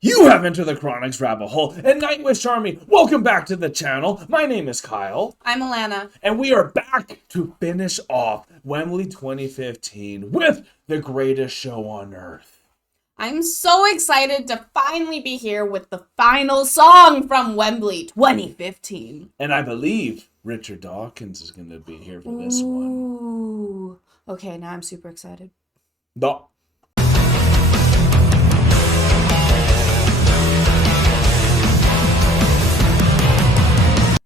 You have entered the Chronic's rabbit hole, and Nightwish Army, welcome back to the channel. My name is Kyle. I'm Alanna. And we are back to finish off Wembley 2015 with the greatest show on earth. I'm so excited to finally be here with the final song from Wembley 2015. And I believe Richard DAWKINS is going to be here for this one. Ooh. Okay, now I'm super excited. No.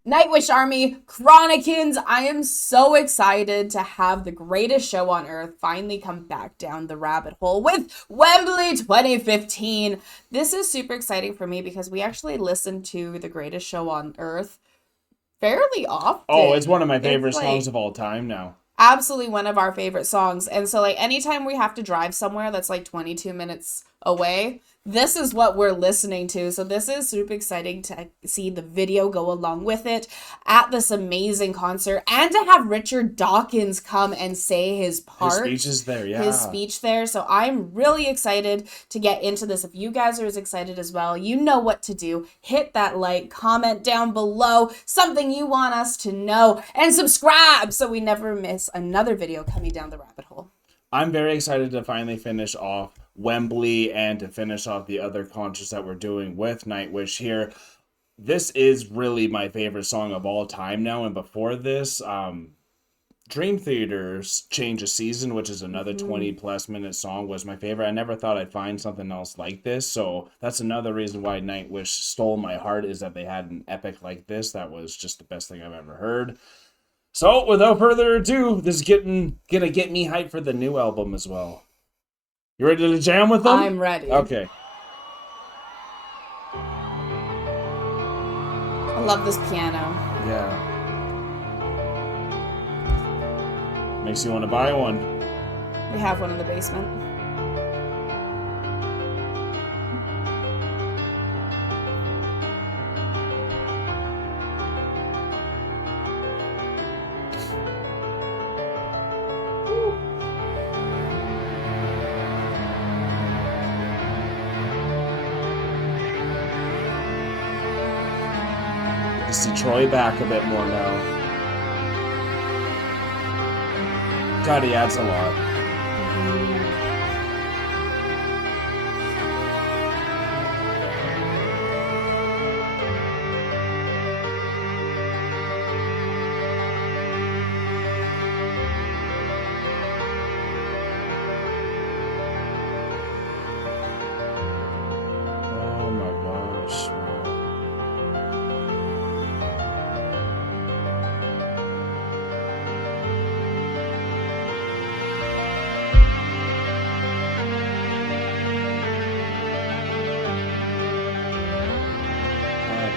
Nightwish Army, Chronicins, I am so excited to have the greatest show on earth finally come back down the rabbit hole with Wembley 2015. This is super exciting for me because we actually listen to the greatest show on earth fairly often. Oh, it's one of my favorite songs of all time now. Absolutely one of our favorite songs. And so anytime we have to drive somewhere that's 22 minutes away, this is what we're listening to. So this is super exciting to see the video go along with it at this amazing concert and to have Richard DAWKINS come and say his part. His speech is there, yeah. His speech there. So I'm really excited to get into this. If you guys are as excited as well, you know what to do. Hit that like, comment down below, something you want us to know, and subscribe so we never miss another video coming down the rabbit hole. I'm very excited to finally finish off Wembley and to finish off the other concerts that we're doing with Nightwish here. This is really my favorite song of all time now, and before this, Dream Theater's Change of Season, which is another 20 plus minute song, was my favorite. I never thought I'd find something else like this, so that's another reason why Nightwish stole my heart, is that they had an epic like this. That was just the best thing I've ever heard. So without further ado, this is gonna get me hyped for the new album as well. You ready to jam with them? I'm ready. Okay. I love this piano. Yeah. Makes you want to buy one. We have one in the basement. To see Troy back a bit more now. God, he adds a lot. Oh my gosh.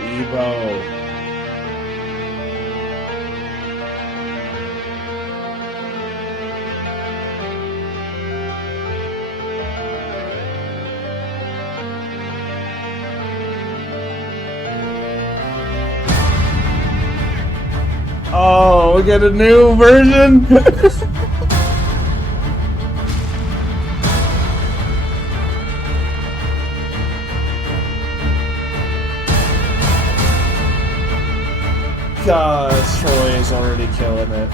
Ebo. Oh, we get a new version. God, Troy is already killing it.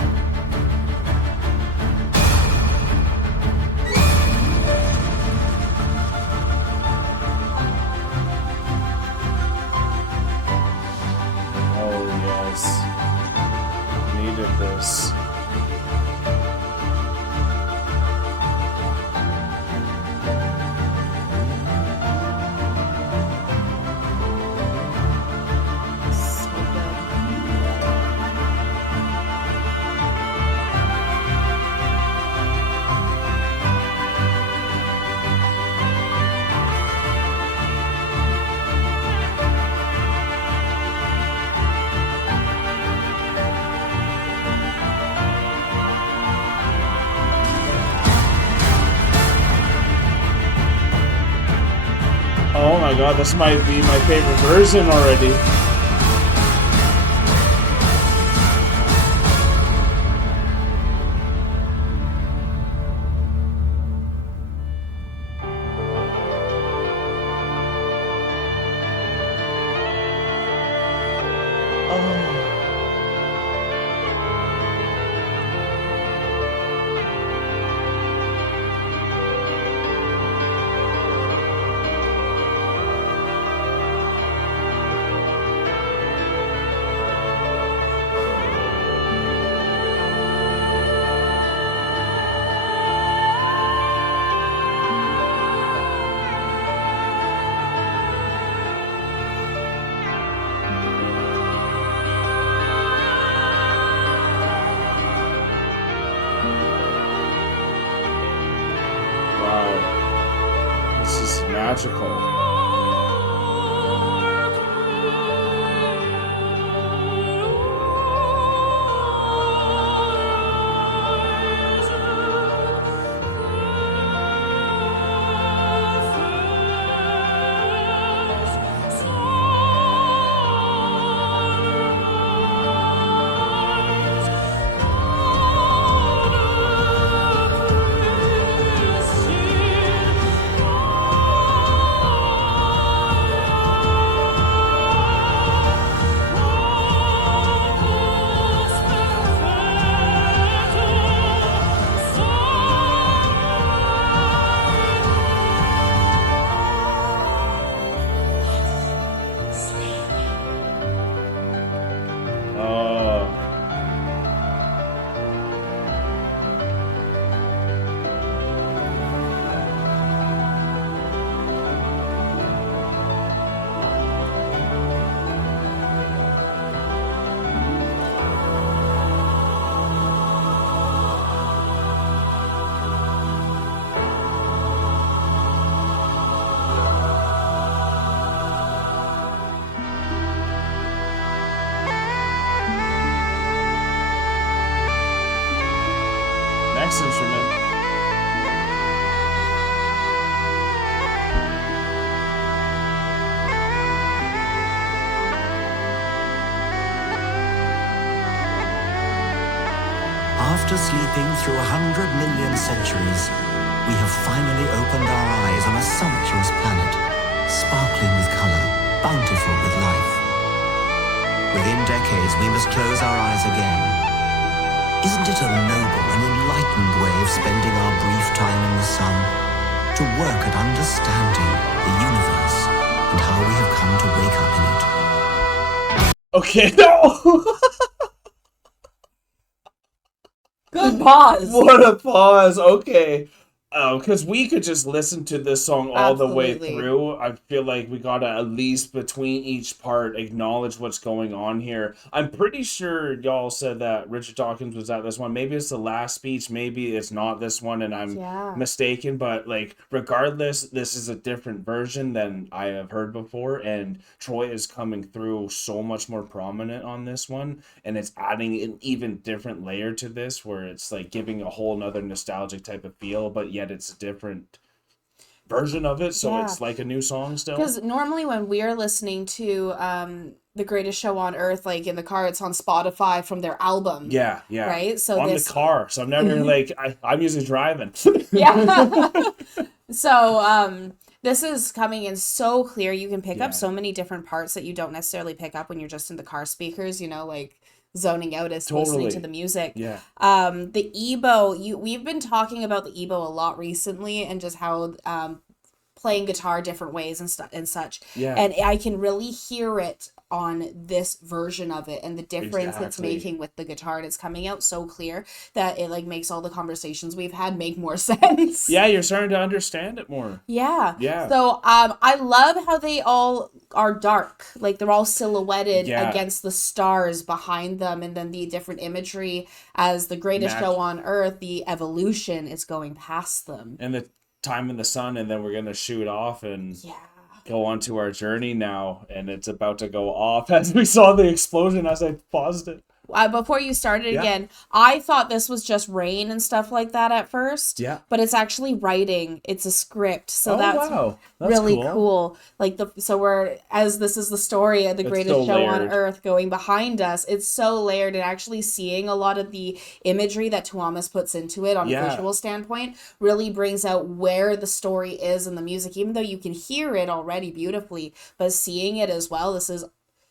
Oh, yes. Needed this. Oh my god, this might be my favorite version already. magical. Next instrument. After sleeping through 100 million centuries, we have finally opened our eyes on a sumptuous planet, sparkling with color, bountiful with life. Within decades, we must close our eyes again. Isn't it a noble and enlightened way of spending our brief time in the sun, to work at understanding the universe and how we have come to wake up in it? Okay, no! Good pause. What a pause. Okay. Because we could just listen to this song all the way Absolutely. through. I feel like we gotta at least between each part acknowledge what's going on here. I'm pretty sure y'all said that Richard Dawkins was at this one. Maybe it's the last speech. Maybe it's not this one, and I'm mistaken. But like, regardless, this is a different version than I have heard before, and Troy is coming through so much more prominent on this one, and it's adding an even different layer to this, where it's like giving a whole nother nostalgic type of feel, but yet it's a different version of it, so it's like a new song still. Because normally when we're listening to The Greatest Show on Earth, like in the car, it's on Spotify from their album. Yeah. Right? So on the car. So I'm never like, I'm usually driving. Yeah. So this is coming in so clear. You can pick up so many different parts that you don't necessarily pick up when you're just in the car speakers, you know, like zoning out as listening to the music. Yeah. The EBO, we've been talking about the EBO a lot recently, and just how playing guitar different ways and such. Yeah. And I can really hear it on this version of it, and the difference it's making with the guitar, and it's coming out so clear that it like makes all the conversations we've had make more sense. Yeah, you're starting to understand it more. Yeah. Yeah. So I love how they all are dark. Like they're all silhouetted against the stars behind them, and then the different imagery as the greatest show on earth, the evolution is going past them. And the time in the sun, and then we're gonna shoot off and go on to our journey now, and it's about to go off as we saw the explosion as I paused it. Before you started again, I thought this was just rain and stuff like that at first. Yeah. But it's actually writing. It's a script. So that's really cool. Like this is the story of the greatest show on earth going behind us. It's so layered, and actually seeing a lot of the imagery that Tuomas puts into it on a visual standpoint really brings out where the story is in the music, even though you can hear it already beautifully, but seeing it as well, this is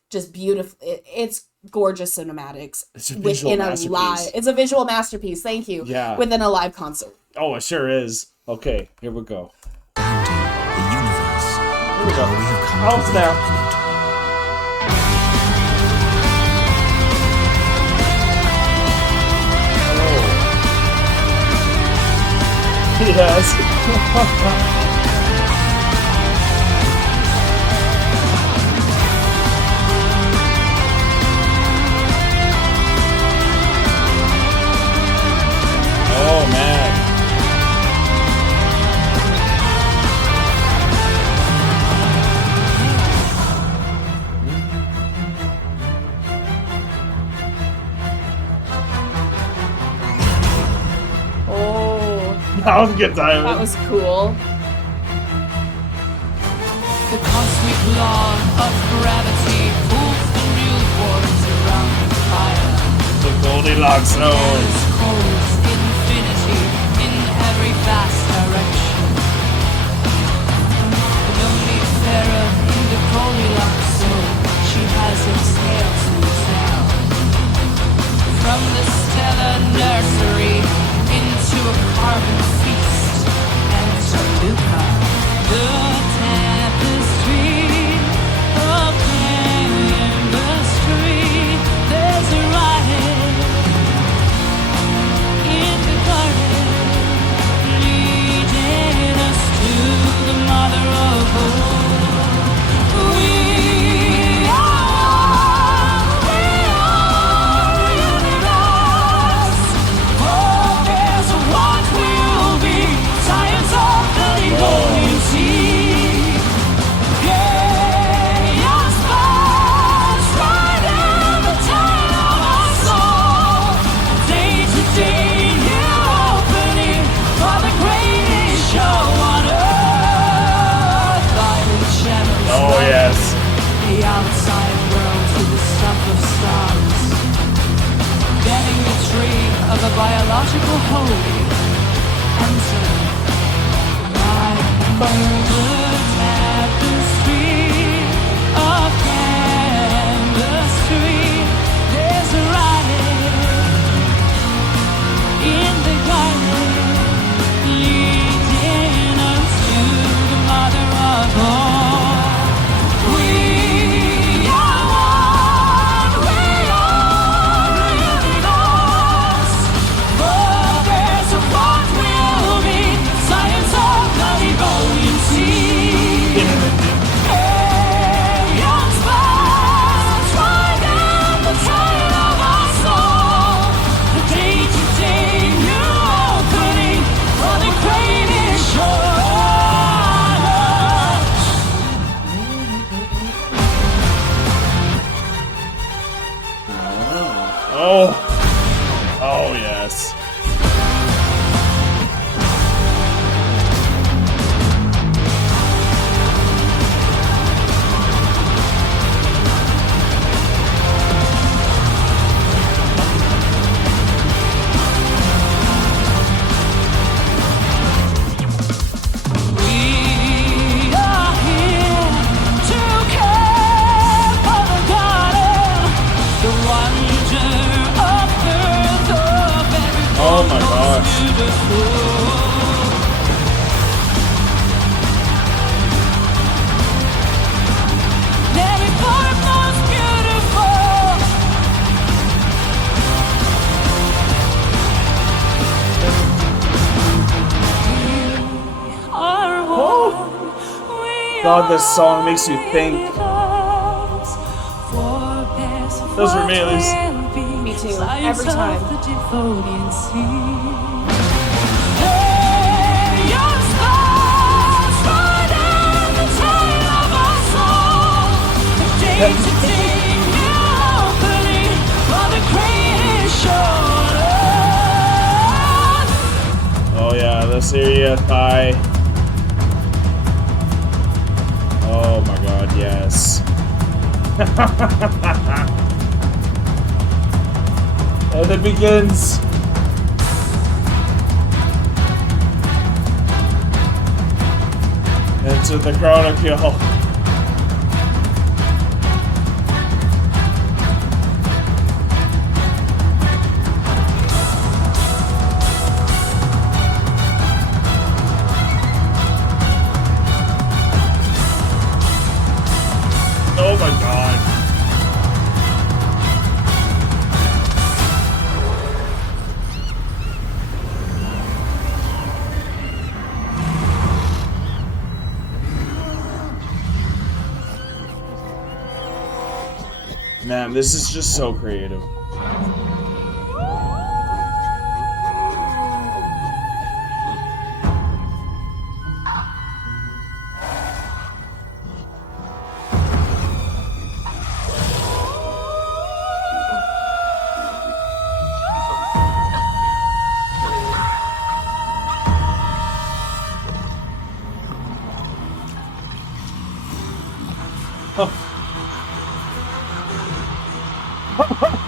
just beautiful. It's gorgeous cinematics. It's a visual masterpiece. It's a visual masterpiece. Thank you. Yeah. Within a live concert. Oh, it sure is. Okay, here we go. Understanding the universe. Here we go. How we have come to wake snap. up in it. Yes. Oh man. That was a good time. That was cool. The cosmic law of gravity pulls the newborns around the fire. The Goldilocks zone. There's cold infinity in every vast direction. The lonely Pharaoh in the Goldilocks zone, she has exhaled to exhale. From the stellar nursery into a carbon feast. Enter Luca, the tapestry of chemistry. There's a riot in the garden, leading us to the mother of all. We are universe. Focus on what will be. Science of the evolving sea. Chaos fires right in the tide of our soul. Day to day, new opening for the greatest show on earth. Light channels. Oh, yes. The outside world to the stuff of stars. Bearing the tree of a biological whole. Enter my tapestry of chemistry. There's a riot in the garden, leading us to the mother of all. We are one, we are universe. Progress of what will be. Science of the evolving sea. Chaos fires right in the tide of our soul. The day-to-day new opening for the greatest show on earth. Oh. Oh, yes. We are here to care for the garden, the wonder of earth, of every Oh my gosh. beautiful. Every part most beautiful. Are one. We God, this song makes you think. Those were me at least. Me too, every time. Oh, yeah, the Syria Thigh. Oh my god, yes. And it begins. Enter the Chronicle. Oh my god. Man, this is just so creative.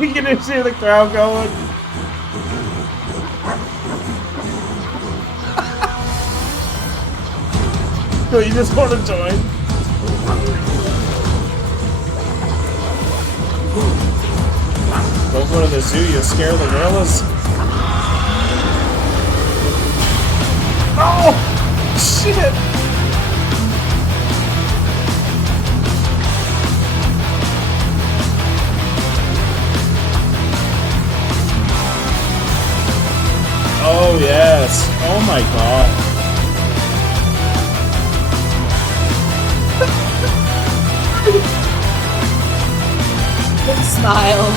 You can just hear the crowd going. So you just want to join? Don't go to the zoo, you'll scare the gorillas. Oh! Shit! Oh, yes. Oh my god. Big smile.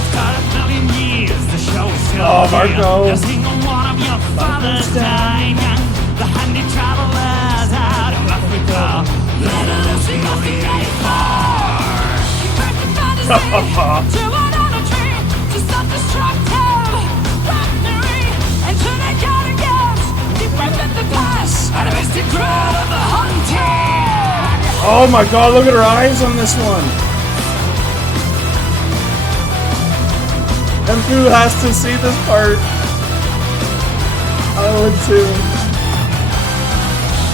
After a million years, the show is still Oh, Marco. here. The single one of your father's dying, and the handy travelers out of Africa. Let her loose in the 84. Perfect fantasy, to an honor tree, to self-destructive factory, and to the garden games, deep within the past, and a mystic crowd of the hunted. Oh my god, look at her eyes on this one. And who has to see this part? I would too.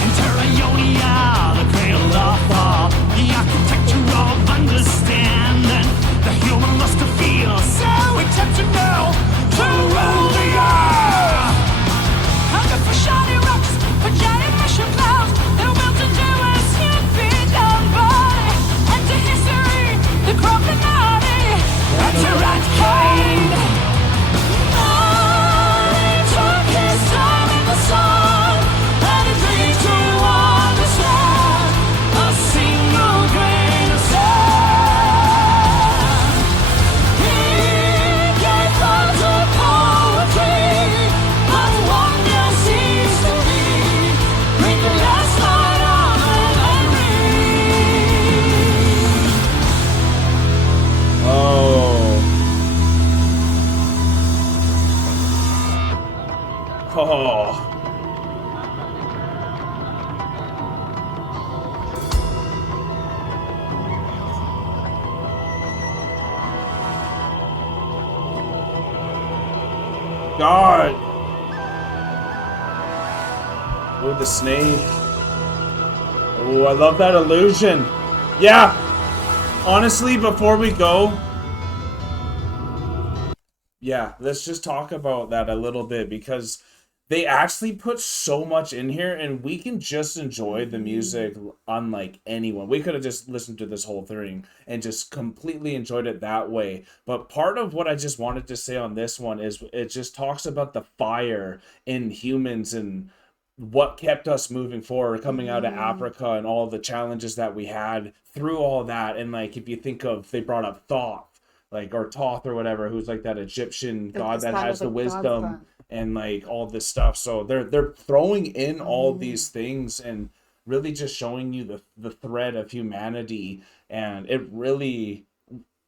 Enter Ionia, the cradle of thought, the architecture of understanding, the human lust to feel, so intentional to rule the earth. Hunger for shiny rocks, for giant mushroom clouds, they're built to do as you feed down by. Enter history, the crocodile, enter rat kind. Oh. God. Oh, the snake. Oh, I love that illusion. Yeah. Honestly, before we go, yeah, let's just talk about that a little bit, because they actually put so much in here, and we can just enjoy the music unlike anyone. We could have just listened to this whole thing and just completely enjoyed it that way. But part of what I just wanted to say on this one is it just talks about the fire in humans and what kept us moving forward, coming out of Africa and all the challenges that we had through all that. And like, if you think of, they brought up Thoth, like, or Thoth or whatever, who's like that Egyptian god that has the wisdom and like all this stuff. So they're throwing in all these things and really just showing you the thread of humanity. And it really,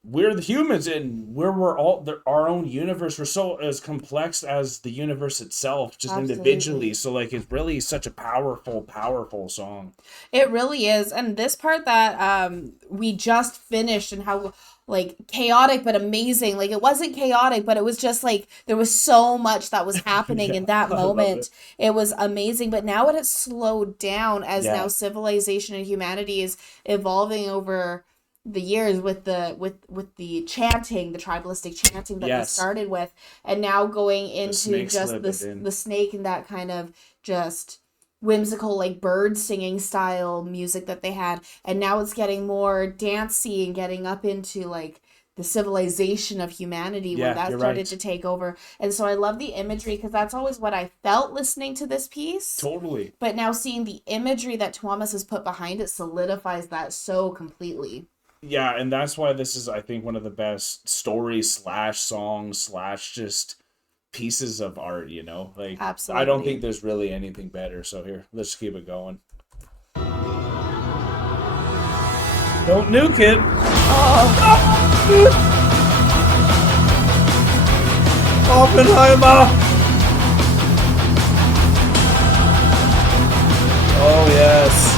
we're the humans, and we're all our own universe. We're so as complex as the universe itself, just individually. So like, it's really such a powerful song. It really is. And this part that we just finished, and how like chaotic but amazing. Like, it wasn't chaotic, but it was just like there was so much that was happening in that moment. It was amazing. But now it has slowed down as now civilization and humanity is evolving over the years with the chanting, the tribalistic chanting that they started with, and now going into just the snake and that kind of just whimsical, like, bird singing style music that they had. And now it's getting more dancey and getting up into like the civilization of humanity when that started to take over. And so I love the imagery, because that's always what I felt listening to this piece. Totally. But now seeing the imagery that Thomas has put behind it solidifies that so completely. Yeah, and that's why this is, I think, one of the best stories / songs / just pieces of art, you know? Like, absolutely. I don't think there's really anything better. So here, let's keep it going. Don't nuke it. Oppenheimer. Oh, yes.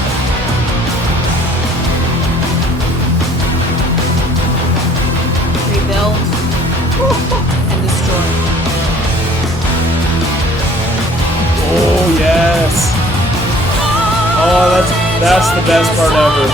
the best part ever.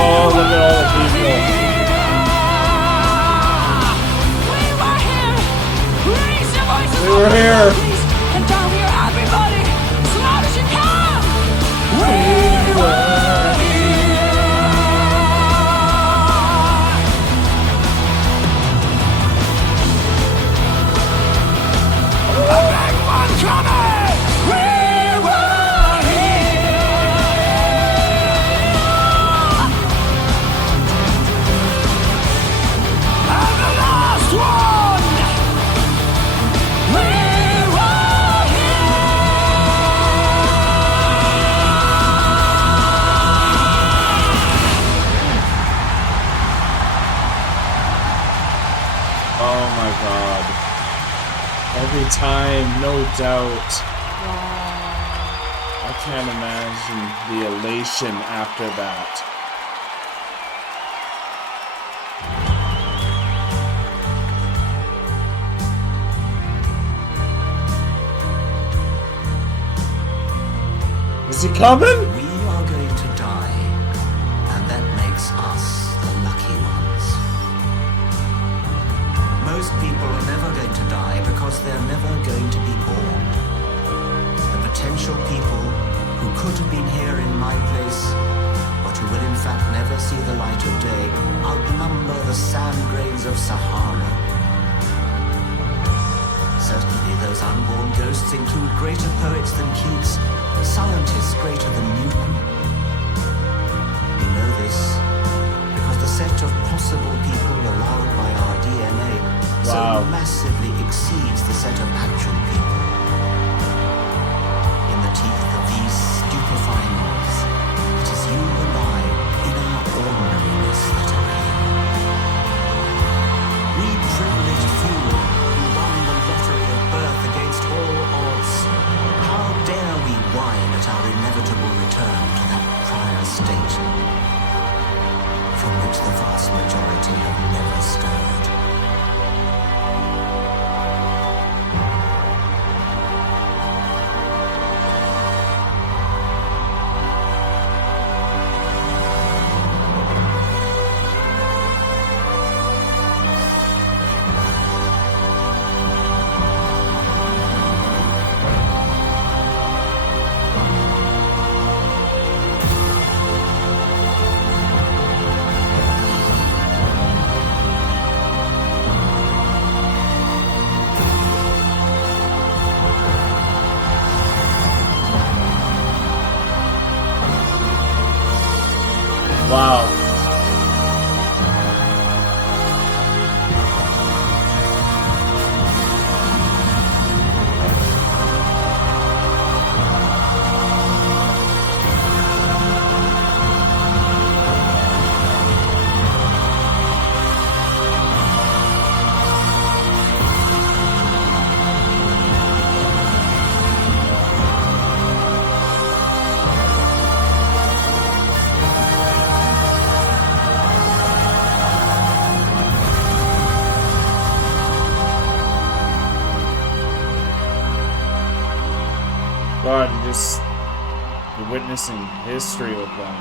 Oh, look at all the people. We were here. And down here, everybody, as loud as you can. We were here. A big one coming. We were here. And the last one. We were Oh my god. Every time, no doubt. I can't imagine the elation after that. Is he coming? We are going to die, and that makes us the lucky ones. Most people are never going to die because they're never going to be born. The potential people who could have been here in my place, but who will in fact never see the light of day, outnumber the sand grains of Sahara. Certainly those unborn ghosts include greater poets than Keats, scientists greater than Newton. We know this because the set of possible people allowed by our DNA Wow. so massively exceeds the set of actual people. In the teeth of these stupefying odds, it is you and I, in our ordinariness, that are here. We privileged few who won the lottery of birth against all odds. How dare we whine at our inevitable return to that prior state from which the vast majority have never stirred? Wow. God, you're witnessing history with them.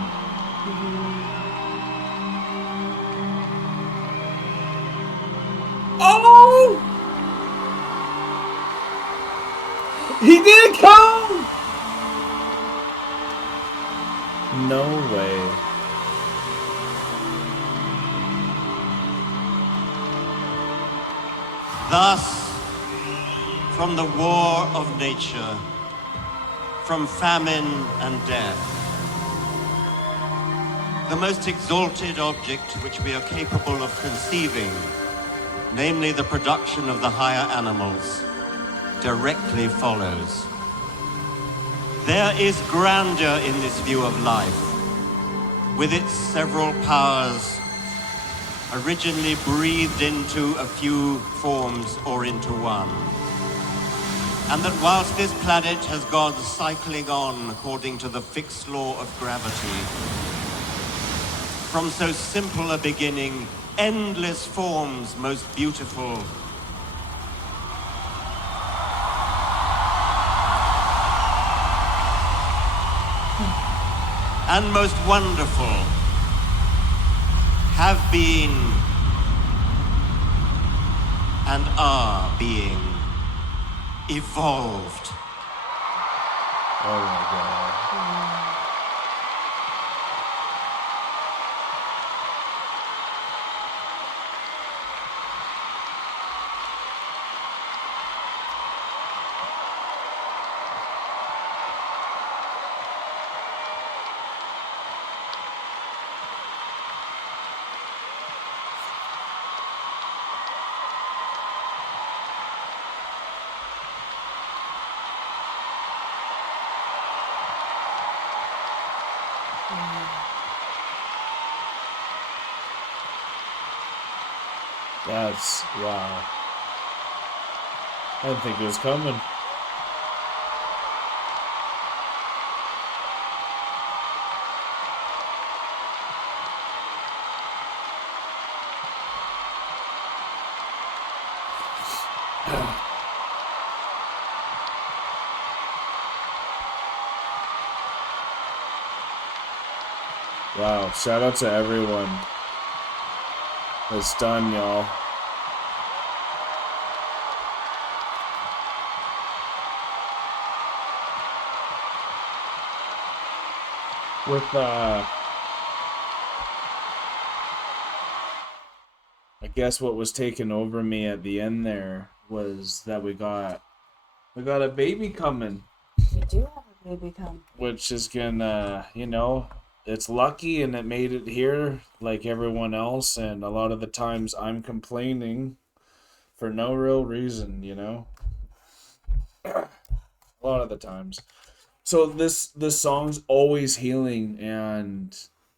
Oh! He did come! No way. Thus from the war of nature, from famine and death. The most exalted object which we are capable of conceiving, namely the production of the higher animals, directly follows. There is grandeur in this view of life, with its several powers originally breathed into a few forms or into one. And that whilst this planet has gone cycling on according to the fixed law of gravity, from so simple a beginning, endless forms most beautiful and most wonderful have been and are being evolved. Oh my God. That's wow. I didn't think it was coming. Wow, shout out to everyone that's done, y'all. With I guess what was taking over me at the end there was that we got a baby coming, We do have a baby come. which is gonna, it's lucky and it made it here like everyone else, and a lot of the times I'm complaining for no real reason, a lot of the times. So this song's always healing, and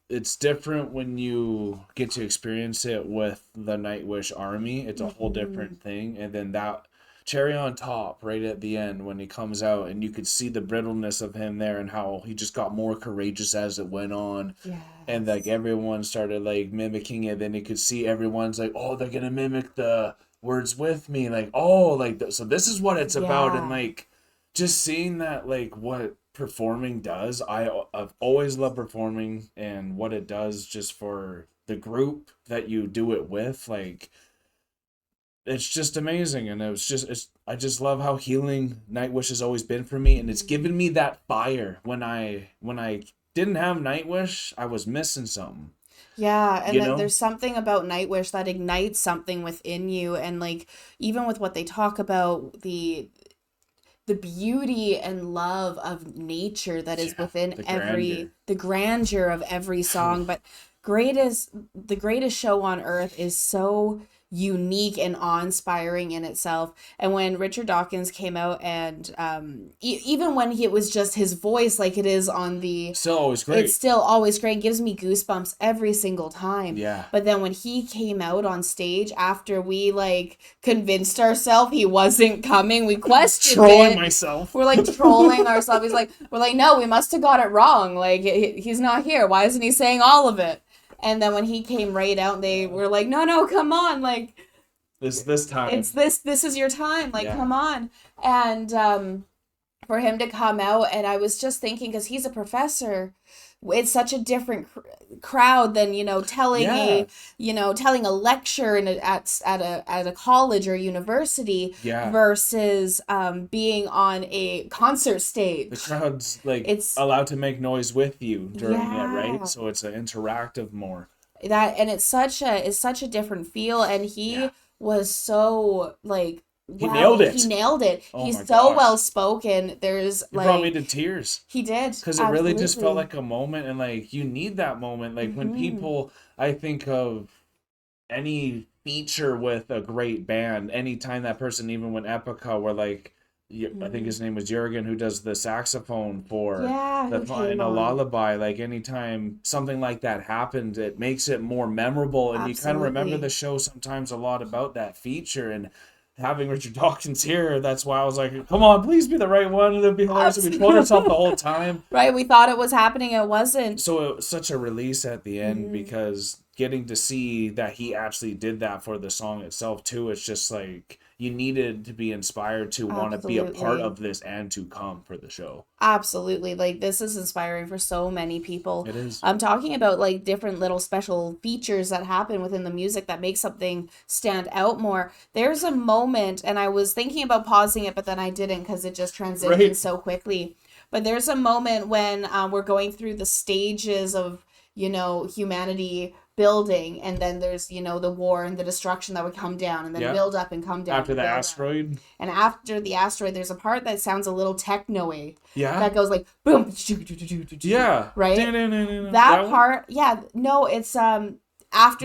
it's different when you get to experience it with the Nightwish army. It's a whole different thing. And then that cherry on top right at the end when he comes out, and you could see the brittleness of him there and how he just got more courageous as it went on. Yes. And like everyone started like mimicking it. Then you could see everyone's like, oh, they're gonna mimic the words with me. Like, oh, like so this is what it's about. And like just seeing that, like what performing does. I've always loved performing and what it does just for the group that you do it with. Like it's just amazing, and I just love how healing Nightwish has always been for me, and it's given me that fire. When I didn't have Nightwish, I was missing something. Yeah, and then there's something about Nightwish that ignites something within you, and like even with what they talk about, the beauty and love of nature that is within the grandeur of every song. But the greatest show on earth is so unique and awe-inspiring in itself. And when Richard Dawkins came out, and even when it was just his voice, like it is on the, still always great. It's still always great. It gives me goosebumps every single time. Yeah. But then when he came out on stage, after we like convinced ourselves he wasn't coming, we questioned trolling it. myself. We're like trolling ourselves. We're like, no, we must have got it wrong. Like he's not here. Why isn't he saying all of it? And then when he came right out, they were like, no, come on. Like, this time. It's this is your time. Like, come on. And for him to come out, and I was just thinking, because he's a professor, it's such a different crowd than, telling telling a lecture at a college or university versus being on a concert stage. The crowd's like it's allowed to make noise with you during it, right? So it's an interactive more. It's such a different feel, and he was so like He nailed it. He nailed it. Oh He's my so gosh. well spoken. There's It brought me to tears. He did. Because it really just felt Absolutely. like a moment, and like you need that moment. Like when Mhm. people, I think of any feature with a great band, anytime that person, even when Epica, where like, I think his name was Jurgen, who does the saxophone for Yeah, the who came in a on. lullaby. Like anytime something like that happens, it makes it more memorable, and you kind of remember Absolutely. the show sometimes a lot about that feature. And having Richard Dawkins here, that's why I was like, come on, please be the right one. It'd be hilarious if we told ourselves the whole time. Right, we thought it was happening, it wasn't. So it was such a release at the end Mm-hmm. because getting to see that he actually did that for the song itself too, it's just like you needed to be inspired to want to be a part Absolutely. of this and to come for the show. Absolutely. Like this is inspiring for so many people. It is. I'm talking about like different little special features that happen within the music that make something stand out more. There's a moment, and I was thinking about pausing it, but then I didn't because it just transitioned Right. so quickly. But there's a moment when we're going through the stages of, humanity building, and then there's, the war and the destruction that would come down, and then Yeah. build up and come down. After and the build up. asteroid. And after the asteroid, there's a part that sounds a little techno-y. Yeah. That goes like boom. Yeah. Right? That That one? part, yeah, no, it's after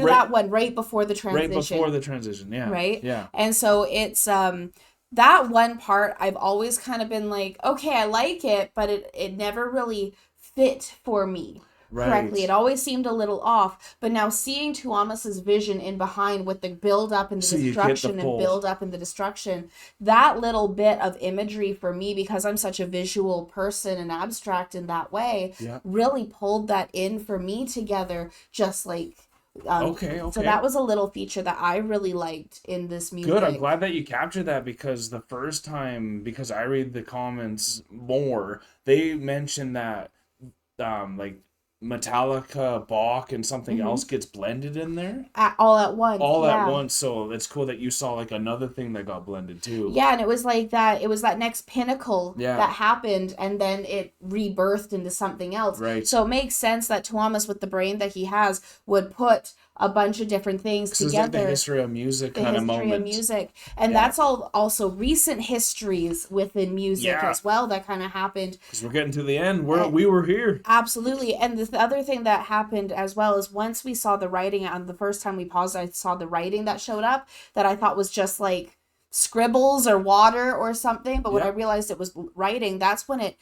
Right- that one, right before the transition. Right before the transition. Yeah. Right? Yeah. And so it's that one part I've always kind of been like, okay, I like it, but it never really fit for me correctly. Right. It always seemed a little off. But now seeing Tuomas's vision in behind with the build up and the So you get the destruction and full- build up and the destruction, that little bit of imagery for me, because I'm such a visual person and abstract in that way, Yeah. really pulled that in for me together, just like Okay. so that was a little feature that I really liked in this music. Good. I'm glad that you captured that, because the first time, because I read the comments more, they mentioned that like Metallica, Bach, and something else gets blended in there All at once. all yeah. at once. So it's cool that you saw like another thing that got blended too. Yeah, and it was like that. It was that next pinnacle Yeah. that happened, and then it rebirthed into something else. Right. So it makes sense that Tuomas, with the brain that he has, would put a bunch of different things This is together. like the history of music The kind of history moment. of music, and Yeah. that's all also recent histories within music Yeah. as well that kind of happened. Because we're getting to the end. We were here. Absolutely. And the other thing that happened as well is once we saw the writing, and the first time we paused, I saw the writing that showed up that I thought was just like scribbles or water or something. But when Yeah. I realized it was writing, that's when it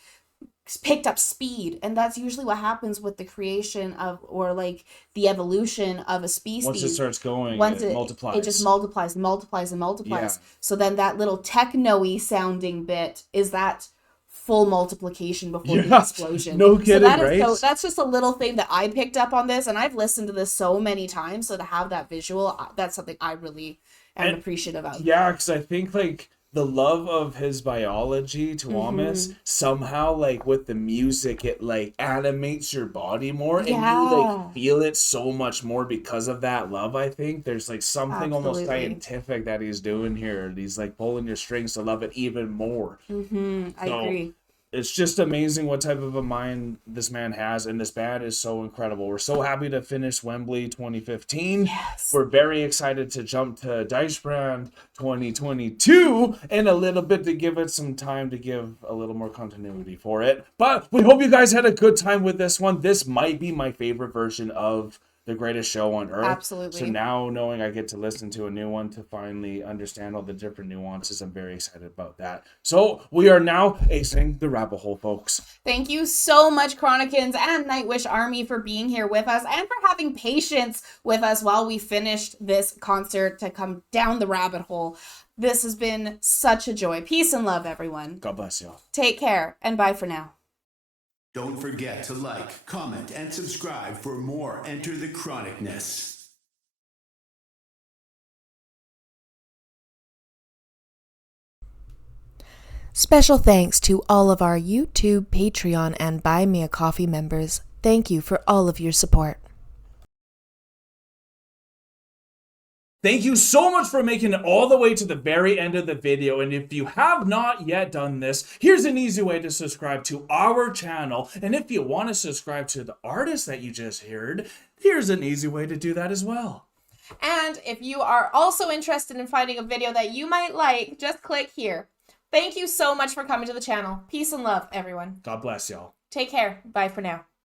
picked up speed. And that's usually what happens with the creation of, or like the evolution of a species. Once it starts going, Once it multiplies. It just multiplies and multiplies and multiplies. Yeah. So then that little techno-y sounding bit is that full multiplication before the Yeah. explosion. No So kidding, that is right? that's just a little thing that I picked up on this, and I've listened to this so many times. So to have that visual, that's something I really am And- appreciative of. Yeah, because I think like the love of his biology, Tuomas, Mm-hmm. somehow like with the music, it like animates your body more, and you Yeah. like feel it so much more because of that love. I think there's like something almost Absolutely. scientific that he's doing here. He's like pulling your strings to love it even more. I So, agree. It's just amazing what type of a mind this man has, and this band is so incredible. We're so happy to finish Wembley 2015. Yes. We're very excited to jump to Deichbrand 2022 in a little bit to give it some time to give a little more continuity for it. But we hope you guys had a good time with this one. This might be my favorite version of The Greatest Show on Earth. Absolutely. So now knowing I get to listen to a new one to finally understand all the different nuances, I'm very excited about that. So we are now acing the rabbit hole, folks. Thank you so much, Chronicans and Nightwish Army, for being here with us and for having patience with us while we finished this concert to come down the rabbit hole. This has been such a joy. Peace and love, everyone. God bless y'all. Take care, and bye for now. Don't forget to like, comment, and subscribe for more Enter the Chronicness. Special thanks to all of our YouTube, Patreon, and Buy Me a Coffee members. Thank you for all of your support. Thank you so much for making it all the way to the very end of the video. And if you have not yet done this, here's an easy way to subscribe to our channel. And if you want to subscribe to the artist that you just heard, here's an easy way to do that as well. And if you are also interested in finding a video that you might like, just click here. Thank you so much for coming to the channel. Peace and love, everyone. God bless y'all. Take care. Bye for now.